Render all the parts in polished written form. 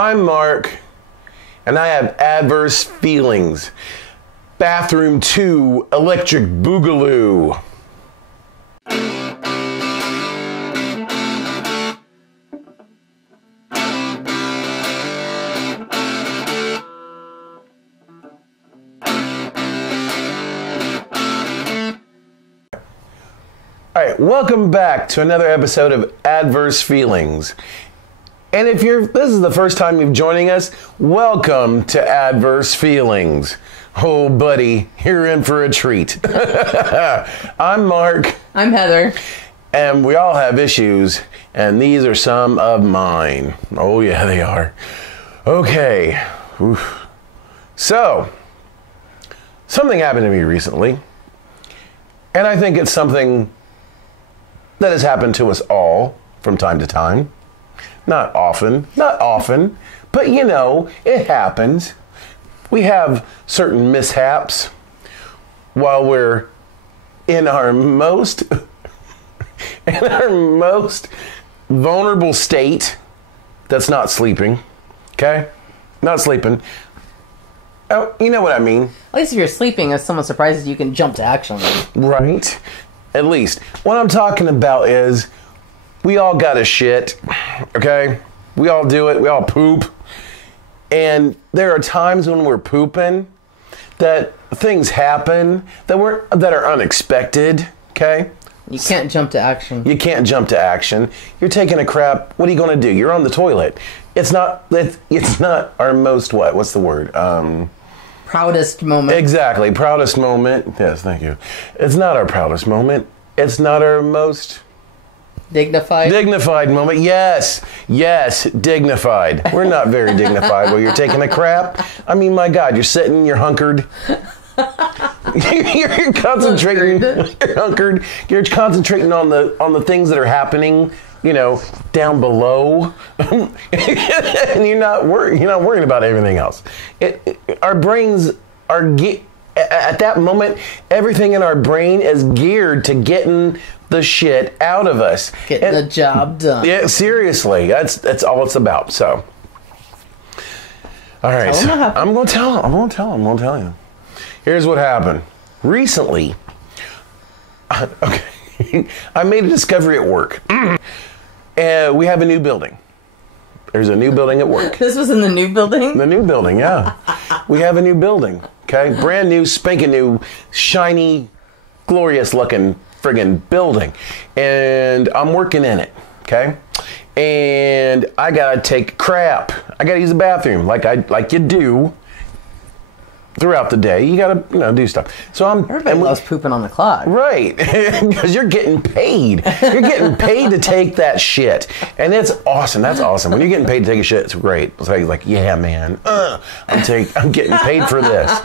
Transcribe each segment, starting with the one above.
I'm Mark, and I have adverse feelings. Bathroom 2, Electric Boogaloo. All right, welcome back to another episode of Adverse Feelings. And if this is the first time you're joining us, welcome to Adverse Feelings. Oh, buddy, you're in for a treat. I'm Mark. I'm Heather. And we all have issues, and these are some of mine. Oh, yeah, they are. Okay. Oof. So, something happened to me recently, and I think it's something that has happened to us all from time to time. Not often, but you know, it happens. We have certain mishaps while we're in our most vulnerable state. That's not sleeping, okay? Not sleeping. Oh, you know what I mean. At least if you're sleeping, if someone surprises you, can jump to action. Right. At least. What I'm talking about is we all got a shit, okay? We all do it. We all poop. And there are times when we're pooping that things happen that are unexpected, okay? You can't jump to action. You can't jump to action. You're taking a crap. What are you going to do? You're on the toilet. It's not our most what's the word? Proudest moment. Exactly. Proudest moment. Yes, thank you. It's not our proudest moment. It's not our most dignified moment. Yes, dignified. We're not very dignified while you're taking a crap. I mean, my God, you're sitting, you're hunkered. You're concentrating. You're hunkered. You're concentrating on the things that are happening, you know, down below, and you're not worrying about everything else. Our brains are at that moment. Everything in our brain is geared to getting the shit out of us, getting the job done. Yeah, seriously, that's all it's about. So, all right, I'm gonna tell you. Here's what happened recently. Okay, I made a discovery at work. We have a new building. There's a new building at work. This was in the new building? The new building, yeah. We have a new building, okay? Brand new, spanking new, shiny, glorious looking friggin' building. And I'm working in it, okay? And I gotta take crap. I gotta use the bathroom like you do. Throughout the day, you gotta, do stuff. So everybody loves pooping on the clock, right? Because you're getting paid. You're getting paid to take that shit, and it's awesome. That's awesome. When you're getting paid to take a shit, it's great. It's like, yeah, man, I'm getting paid for this.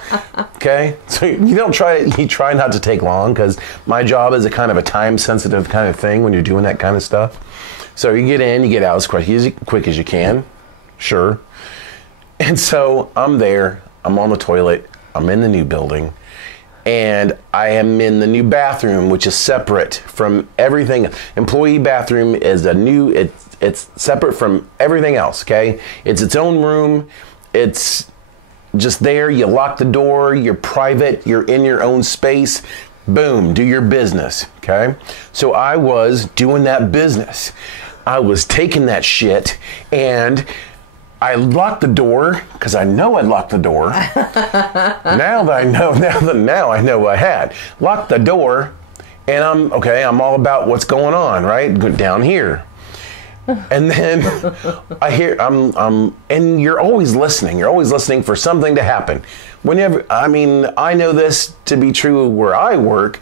Okay, so you try not to take long, because my job is a kind of a time sensitive kind of thing when you're doing that kind of stuff. So you get in, you get out as quick as you can, sure. And so I'm there. I'm on the toilet, I'm in the new building, and I am in the new bathroom, which is separate from everything. Employee bathroom is it's separate from everything else, okay? It's its own room, it's just there, you lock the door, you're private, you're in your own space, boom, do your business, okay? So I was doing that business. I was taking that shit, and I locked the door because I know I locked the door. Now I know I had locked the door, and I'm all about what's going on right down here. And then I hear and you're always listening. You're always listening for something to happen. I know this to be true where I work.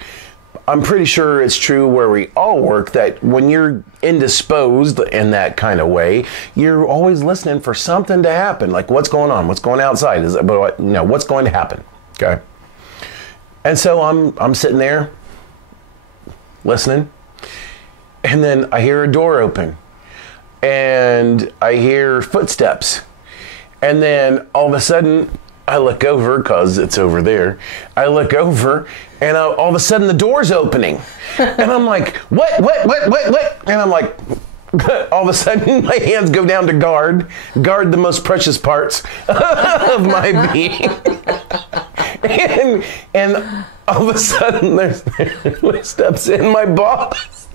I'm pretty sure it's true where we all work, that when you're indisposed in that kind of way, you're always listening for something to happen. Like, what's going on? What's going outside? What's going to happen? Okay. And so I'm sitting there listening, and then I hear a door open, and I hear footsteps, and then all of a sudden I look over, because it's over there. I look over, and all of a sudden the door's opening. And I'm like, what? And I'm like, all of a sudden my hands go down to guard the most precious parts of my being. and all of a sudden there steps in my boss.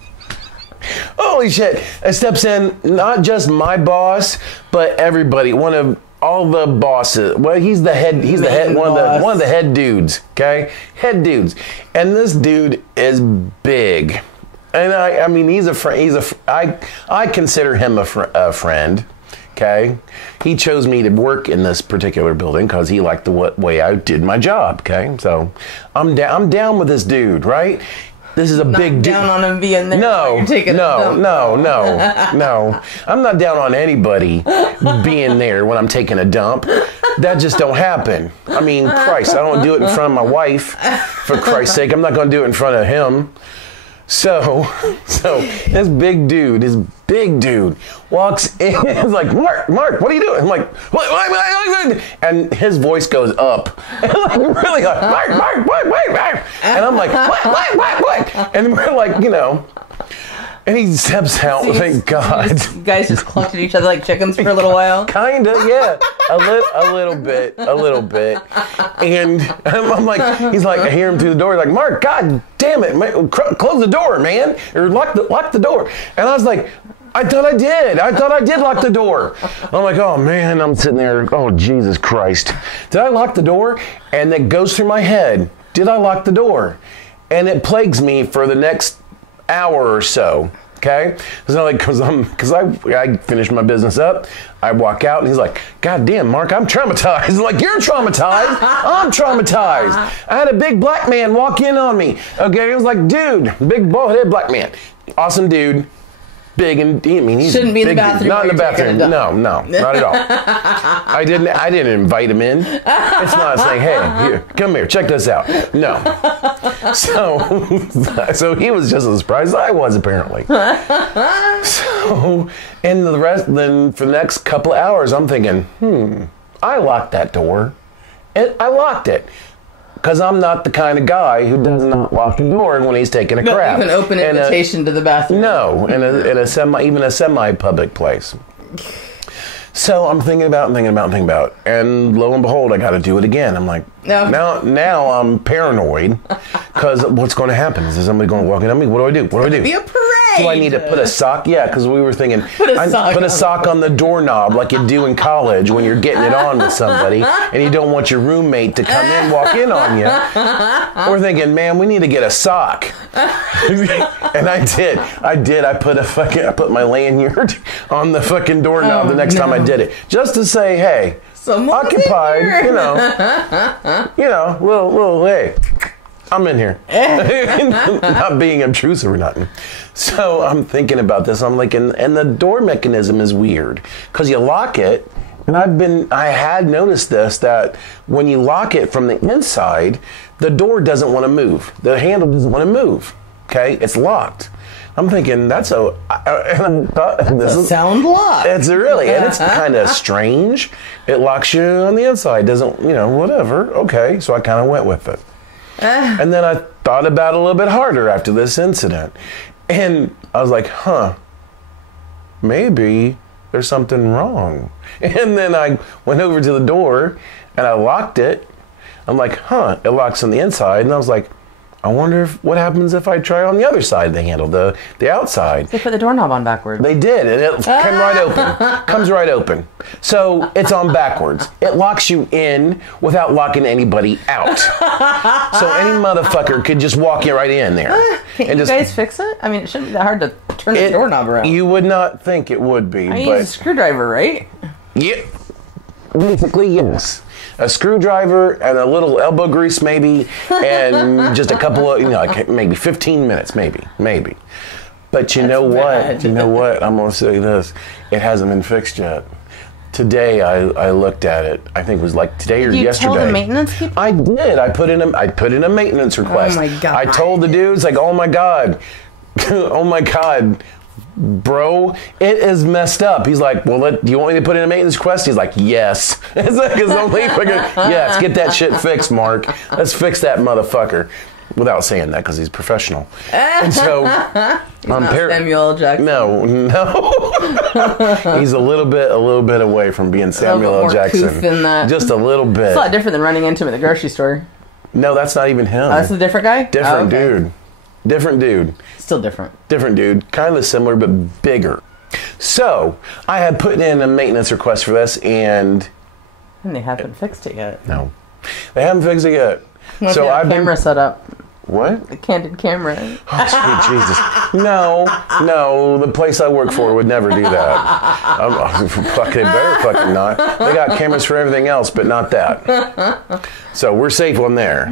Holy shit. It steps in not just my boss, but everybody. One of all the bosses. Well, he's the head, one of the head dudes, okay? Head dudes. And this dude is big. And I mean, he's a friend. I consider him a friend. Okay, he chose me to work in this particular building because he liked the way I did my job. Okay, so I'm down with this dude, right? This is a big dude. Down on him being there. No. I'm not down on anybody being there when I'm taking a dump. That just don't happen. I mean, Christ, I don't do it in front of my wife. For Christ's sake, I'm not going to do it in front of him. So this big dude walks in. He's like, Mark, what are you doing? I'm like, what? And his voice goes up, and like really like, Mark. And I'm like, what? And we're like, and he steps out. Thank God. You guys just clunked at each other like chickens for a little while. Kinda, yeah. A little bit. And I'm like, he's like, I hear him through the door. He's like, Mark, God damn it, man, close the door, man, or lock the door. And I was like, I thought I did lock the door. I'm like, oh man, I'm sitting there. Oh Jesus Christ, did I lock the door? And it goes through my head. Did I lock the door? And it plagues me for the next hour or so. Okay, so like, cause I finished my business up, I walk out and he's like, God damn, Mark, I'm traumatized. I'm like, you're traumatized. I'm traumatized. I had a big black man walk in on me. Okay, it was like, dude, big bald-headed black man, awesome dude. Big and he's shouldn't be in the bathroom. Not in the bathroom. No, not at all. I didn't invite him in. It's not saying, hey, here, come here, check this out. No. So he was just as surprised as I was apparently. So and then for the next couple of hours, I'm thinking, I locked that door, and I locked it. Because I'm not the kind of guy who does not lock the door when he's taking a crap. Not even open invitation to the bathroom. No, in a semi-public place. So I'm thinking about, and lo and behold, I got to do it again. I'm like, now I'm paranoid because what's going to happen? Is there somebody going to walk in on me? What do I do? Be a parade. Do I need to put a sock? Yeah, because we were thinking, put a sock on the doorknob like you do in college when you're getting it on with somebody and you don't want your roommate to walk in on you. We're thinking, man, we need to get a sock. And I did. I put my lanyard on the fucking doorknob the next time I did it. Just to say, hey, someone's occupied, little, hey, I'm in here. Not being intrusive or nothing. So I'm thinking about this. I'm like, and the door mechanism is weird because you lock it. And I had noticed this, that when you lock it from the inside, the door doesn't want to move. The handle doesn't want to move. Okay. It's locked. I'm thinking that's a sound lock. It's really, and it's kind of strange. It locks you on the inside. Doesn't, whatever. Okay. So I kind of went with it. And then I thought about it a little bit harder after this incident. And I was like, maybe there's something wrong. And then I went over to the door and I locked it. I'm like, it locks on the inside. And I was like, I wonder what happens if I try on the other side of the handle, the outside. They put the doorknob on backwards. They did, and it comes right open. So it's on backwards. It locks you in without locking anybody out. So any motherfucker could just walk you right in there. Can you guys fix it? I mean, it shouldn't be that hard to turn the doorknob around. You would not think it would be. I use a screwdriver, right? Yeah. Basically, yes. A screwdriver and a little elbow grease maybe, and just a couple of, like maybe 15 minutes, maybe. But you know what? I'm going to say this. It hasn't been fixed yet. Today I looked at it. I think it was like today or yesterday. Did you tell the maintenance people? I did. I put in a maintenance request. Oh my God. I told the dudes, like, oh my God. Oh my God. Bro, it is messed up. He's like, well, do you want me to put in a maintenance request? He's like, yes. It's like his only figure. Yes, get that shit fixed, Mark. Let's fix that motherfucker. without saying that because he's professional. And so Samuel L. Jackson. No. He's a little bit away from being Samuel L. Jackson. Than that. Just a little bit. It's a lot different than running into him at the grocery store. No, that's not even him. Oh, that's a different guy? Different dude. Different dude. Still different. Different dude. Kind of similar, but bigger. So, I had put in a maintenance request for this, and they haven't fixed it yet. No. They haven't fixed it yet. Well, so I've been... camera set up. What? The candid camera. Oh, sweet Jesus. No, the place I work for would never do that. They better fucking not. They got cameras for everything else, but not that. So we're safe on there.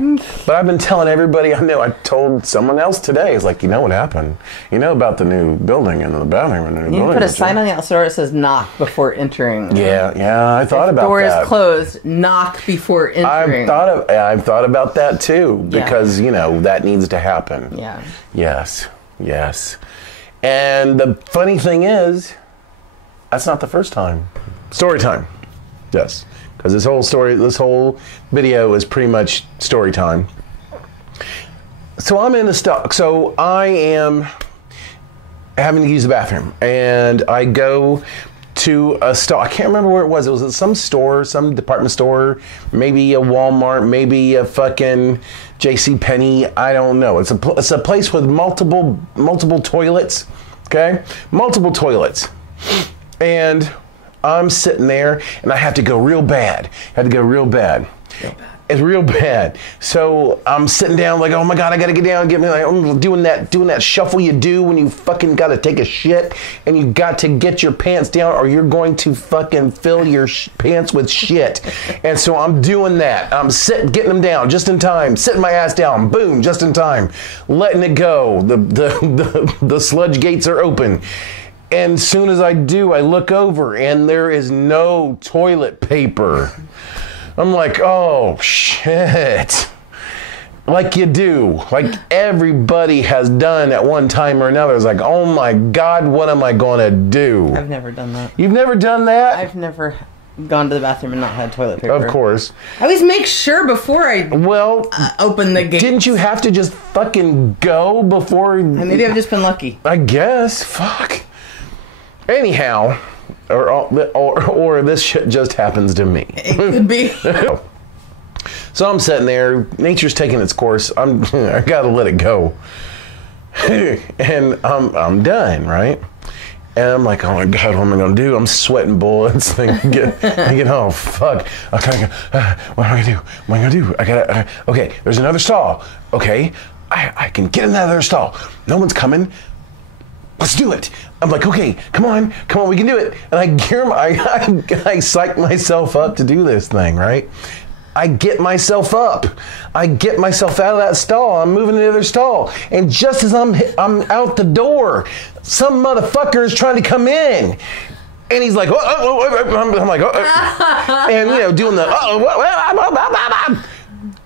But I've been telling everybody I know. I told someone else today. It's like, you know what happened? You know about the new building and the bathroom and the new building. You put a sign on the outside that says knock before entering. Yeah, I thought about that. If the door is closed, knock before entering. I've thought about that too, because, you know, that needs to happen. Yeah. Yes. And the funny thing is, that's not the first time. Story time. Yes. Because this whole video is pretty much story time. So I'm in the stock. So I am having to use the bathroom. And I go to a store. I can't remember where it was. It was at some store, some department store, maybe a Walmart, maybe a fucking JCPenney. I don't know. It's a place with multiple toilets. Okay? Multiple toilets. And I'm sitting there, and I have to go real bad. It's real bad. So I'm sitting down like, oh my God, I gotta get down. I'm doing that shuffle you do when you fucking gotta take a shit, and you got to get your pants down, or you're going to fucking fill your pants with shit. And so I'm doing that. I'm getting them down just in time, sitting my ass down, boom, just in time, letting it go. The sludge gates are open. And as soon as I do, I look over and there is no toilet paper. I'm like, oh, shit. Like you do. Like everybody has done at one time or another. It's like, oh my God, what am I going to do? I've never done that. You've never done that? I've never gone to the bathroom and not had toilet paper. Of course. I always make sure before I open the gate. Didn't you have to just fucking go before? Maybe I've just been lucky. I guess. Fuck. Anyhow, or this shit just happens to me. It could be. So I'm sitting there. Nature's taking its course. I gotta let it go, and I'm done, right? And I'm like, oh my God, what am I gonna do? I'm sweating bullets. Thinking, oh fuck. Okay, what am I gonna do? I gotta. Okay, there's another stall. Okay, I can get in that other stall. No one's coming. Let's do it. I'm like, okay, come on, we can do it. And I psych myself up to do this thing, right? I get myself up. I get myself out of that stall. I'm moving to the other stall. And just as I'm out the door, some motherfucker is trying to come in. And he's like, I'm like, and you know, doing the,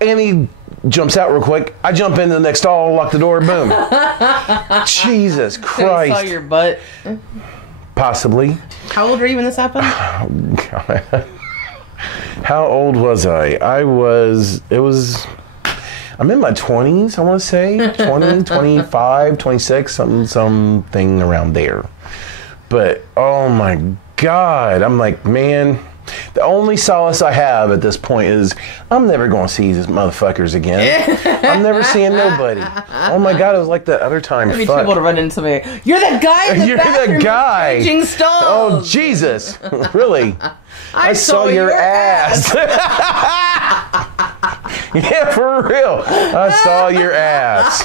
and he jumps out real quick. I jump into the next stall, lock the door, boom. Jesus Christ. I saw your butt. Possibly. How old were you when this happened? Oh, God. How old was I? I'm in my 20s, I want to say. 20, 25, 26, something around there. But, oh my God. I'm like, man, the only solace I have at this point is I'm never going to see these motherfuckers again. I'm never seeing nobody. Oh my God, it was like that other time. It'd be trouble to run into somebody. You're that guy in the bathroom. You're the guy. Changing stalls. Oh, Jesus. Really? I saw your ass. Yeah, for real. I saw your ass.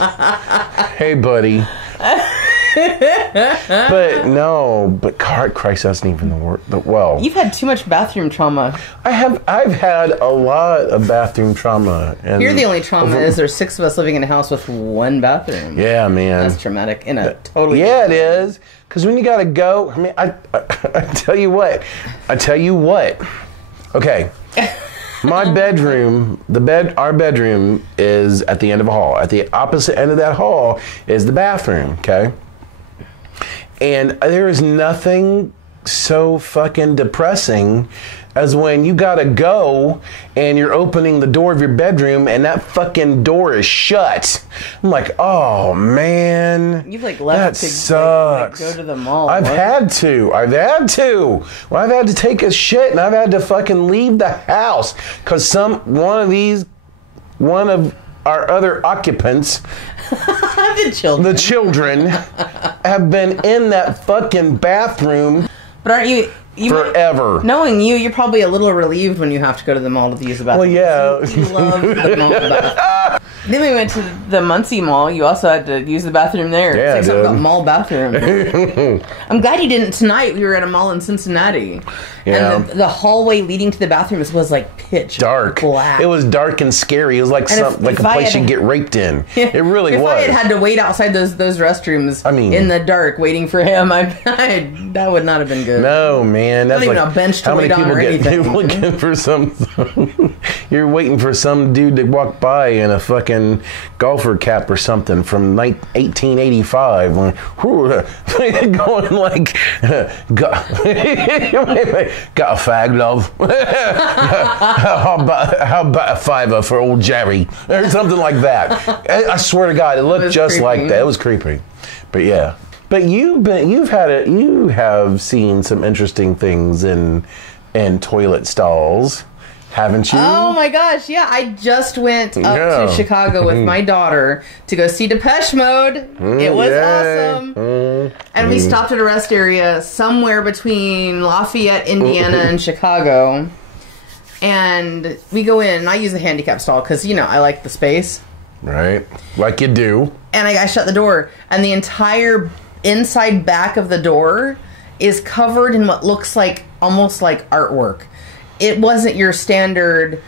Hey, buddy. But Christ, that's not even the word. Well, you've had too much bathroom trauma. I've had a lot of bathroom trauma. And here, the only trauma is there's 6 of us living in a house with 1 bathroom. Yeah, man, that's traumatic in a totally. Yeah, it is. Because when you gotta go, I mean, I tell you what. Okay. My bedroom, our bedroom is at the end of a hall. At the opposite end of that hall is the bathroom, okay? And there is nothing so fucking depressing as when you gotta go and you're opening the door of your bedroom and that fucking door is shut. I'm like, oh man, You've like left that to sucks. Like, go to the mall. I've had to. Well, I've had to take a shit and I've had to fucking leave the house because one of our other occupants, the children, have been in that fucking bathroom. But aren't you forever. Knowing you're probably a little relieved when you have to go to the mall to use the bathroom. Well, yeah. You love the mall bathroom. Then we went to the Muncie Mall. You also had to use the bathroom there. Yeah, it's like something about mall bathroom. I'm glad you didn't tonight. We were at a mall in Cincinnati. Yeah. And the hallway leading to the bathrooms was like pitch dark. black. It was dark and scary. It was like a place you'd get raped in. It really was. If I had to wait outside those restrooms in the dark waiting for him, that would not have been good. No, man. That's not even a bench to wait on or anything. You're looking for you're waiting for some dude to walk by in a fucking golfer cap or something from 1885. Going like, got a fag, love? how about a $5 for old Jerry? Or something like that. I swear to God, it looked just creepy. like that. It was creepy. But yeah. But you have seen some interesting things in toilet stalls, haven't you? Oh my gosh, yeah. I just went up to Chicago with my daughter to go see Depeche Mode. It was awesome. And we stopped at a rest area somewhere between Lafayette, Indiana and Chicago. And we go in, and I use the handicap stall because, I like the space. Right. Like you do. And I shut the door, and the entire inside back of the door is covered in what looks like almost like artwork. It wasn't your standard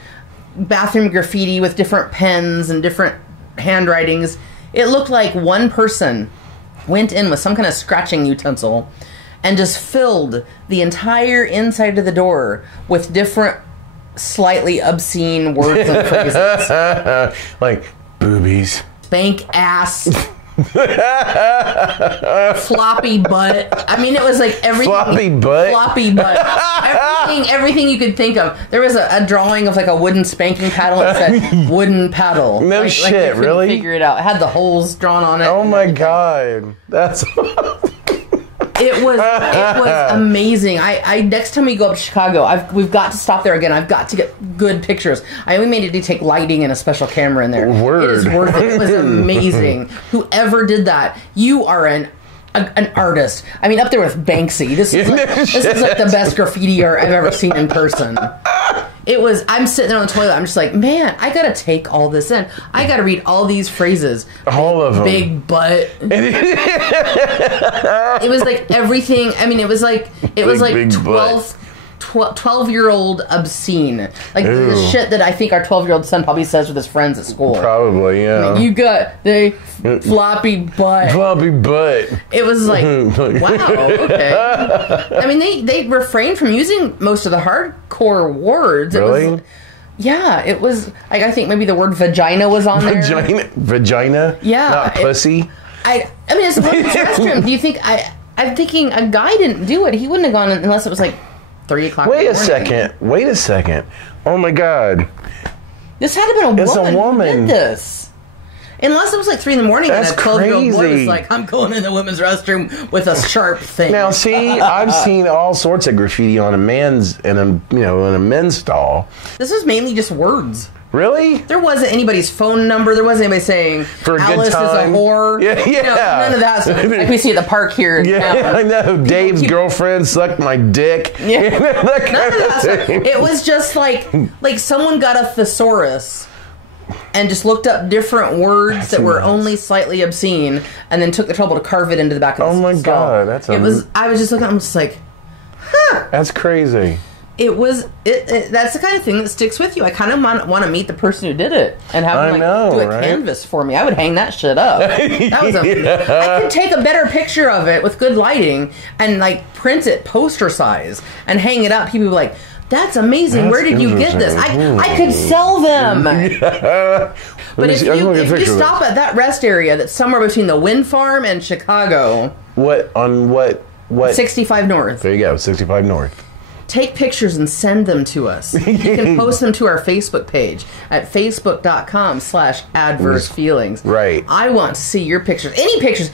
bathroom graffiti with different pens and different handwritings. It looked like one person went in with some kind of scratching utensil and just filled the entire inside of the door with different slightly obscene words and phrases. Like boobies. Spank ass. Floppy butt. I mean, it was like everything. Floppy butt. Floppy butt. Everything you could think of. There was a drawing of like a wooden spanking paddle. It said "wooden paddle." No shit, really? Figure it out. It had the holes drawn on it. Oh my god, that's. It was amazing. I next time we go up to Chicago, we've got to stop there again. I've got to get good pictures. I only made it to take lighting and a special camera in there. Word. It is worth it. It was amazing. Whoever did that, you are an artist. I mean, up there with Banksy. This is like the best graffiti art I've ever seen in person. It was, I'm sitting there on the toilet, I'm just like, man, I gotta take all this in. I gotta read all these phrases. All of them. Big butt. It was like everything, I mean, it was like 12-year-old obscene. Like the shit that I think our 12-year-old son probably says with his friends at school. Probably, yeah. I mean, you got the floppy butt. Floppy butt. It was like, wow, okay. I mean, they refrained from using most of the hardcore words. Really? It was, like, I think maybe the word vagina was on there. Vagina? Yeah. Not pussy? I mean, it's a women's restroom. Do you think, I'm thinking a guy didn't do it. He wouldn't have gone unless it was like 3 o'clock. Wait a second. Oh my god. This had to have been It's a woman. who did this. Unless it was like 3 in the morning That's and a 12-year-old boy crazy. was like, I'm going in the women's restroom with a sharp thing. Now, see, I've seen all sorts of graffiti on a men's in a men's stall. This was mainly just words. Really? There wasn't anybody's phone number. There wasn't anybody saying For a good Alice is a time. whore. Yeah. None of that stuff. Like we see at the park here. In town. I know. Dave's girlfriend sucked my dick. Yeah. That None of kind that of stuff. thing. It was just like someone got a thesaurus and just looked up different words that were only slightly obscene, and then took the trouble to carve it into the back of the Oh my stall. god, I was just looking. I'm just like, huh. That's crazy. It was. That's the kind of thing that sticks with you. I kind of want to meet the person who did it and have them do a canvas for me. I would hang that shit up. That was I could take a better picture of it with good lighting and like print it poster size and hang it up. People would be like, "That's amazing. Where did you get this?" I could sell them. But if you stop at that rest area that's somewhere between the wind farm and Chicago. What? 65 North. There you go, 65 North. take pictures and send them to us. You can post them to our Facebook page at facebook.com/adverse feelings. Right. I want to see your pictures. Any pictures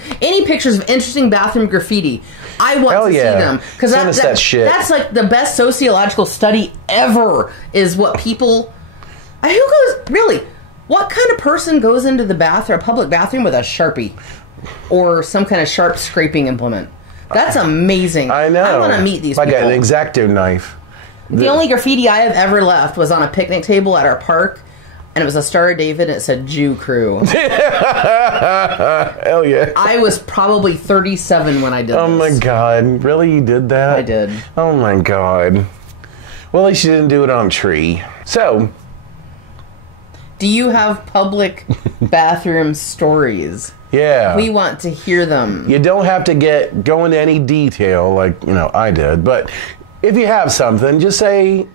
of interesting bathroom graffiti. I want to see them. Because that shit. That's like the best sociological study ever, is what people... What kind of person goes into the bathroom, a public bathroom, with a Sharpie or some kind of sharp scraping implement? That's amazing. I know. I want to meet these people. Like an X-Acto knife. The only graffiti I have ever left was on a picnic table at our park, and it was a Star of David, and it said Jew Crew. Hell yeah. I was probably 37 when I did this. Oh my God. Really? You did that? I did. Oh my God. Well, at least you didn't do it on a tree. So... do you have public bathroom stories? Yeah. We want to hear them. You don't have to go into any detail like, I did. But if you have something, just say,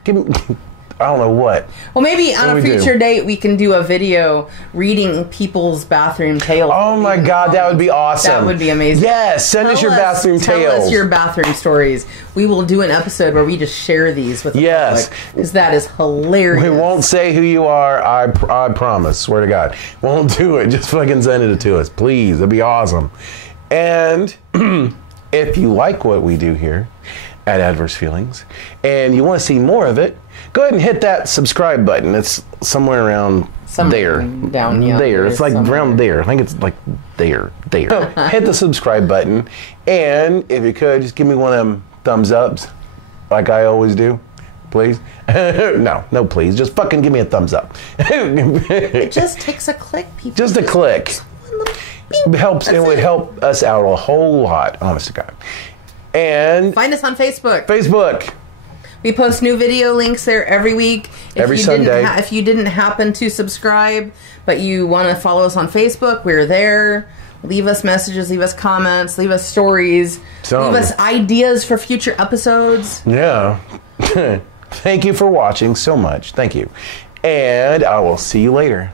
I don't know what. Well, maybe on a future date we can do a video reading people's bathroom tales. Oh my God, that would be awesome. That would be amazing. Yes, send us your bathroom tales. Tell us your bathroom stories. We will do an episode where we just share these with the public, because that is hilarious. We won't say who you are, I promise, swear to God. Won't do it, just fucking send it to us, please. That'd be awesome. And if you like what we do here at Adverse Feelings, and you want to see more of it, go ahead and hit that subscribe button. It's somewhere around there. Down there. It's like around there. I think it's like there. Hit the subscribe button. And if you could, just give me one of them thumbs ups, like I always do. Please. No, please. Just fucking give me a thumbs up. It just takes a click, people. Just a click. It would help us out a whole lot, honest to God. And find us on Facebook. We post new video links there every week. Every Sunday. If you didn't happen to subscribe, but you want to follow us on Facebook, we're there. Leave us messages, leave us comments, leave us stories, leave us ideas for future episodes. Yeah. Thank you for watching so much. Thank you. And I will see you later.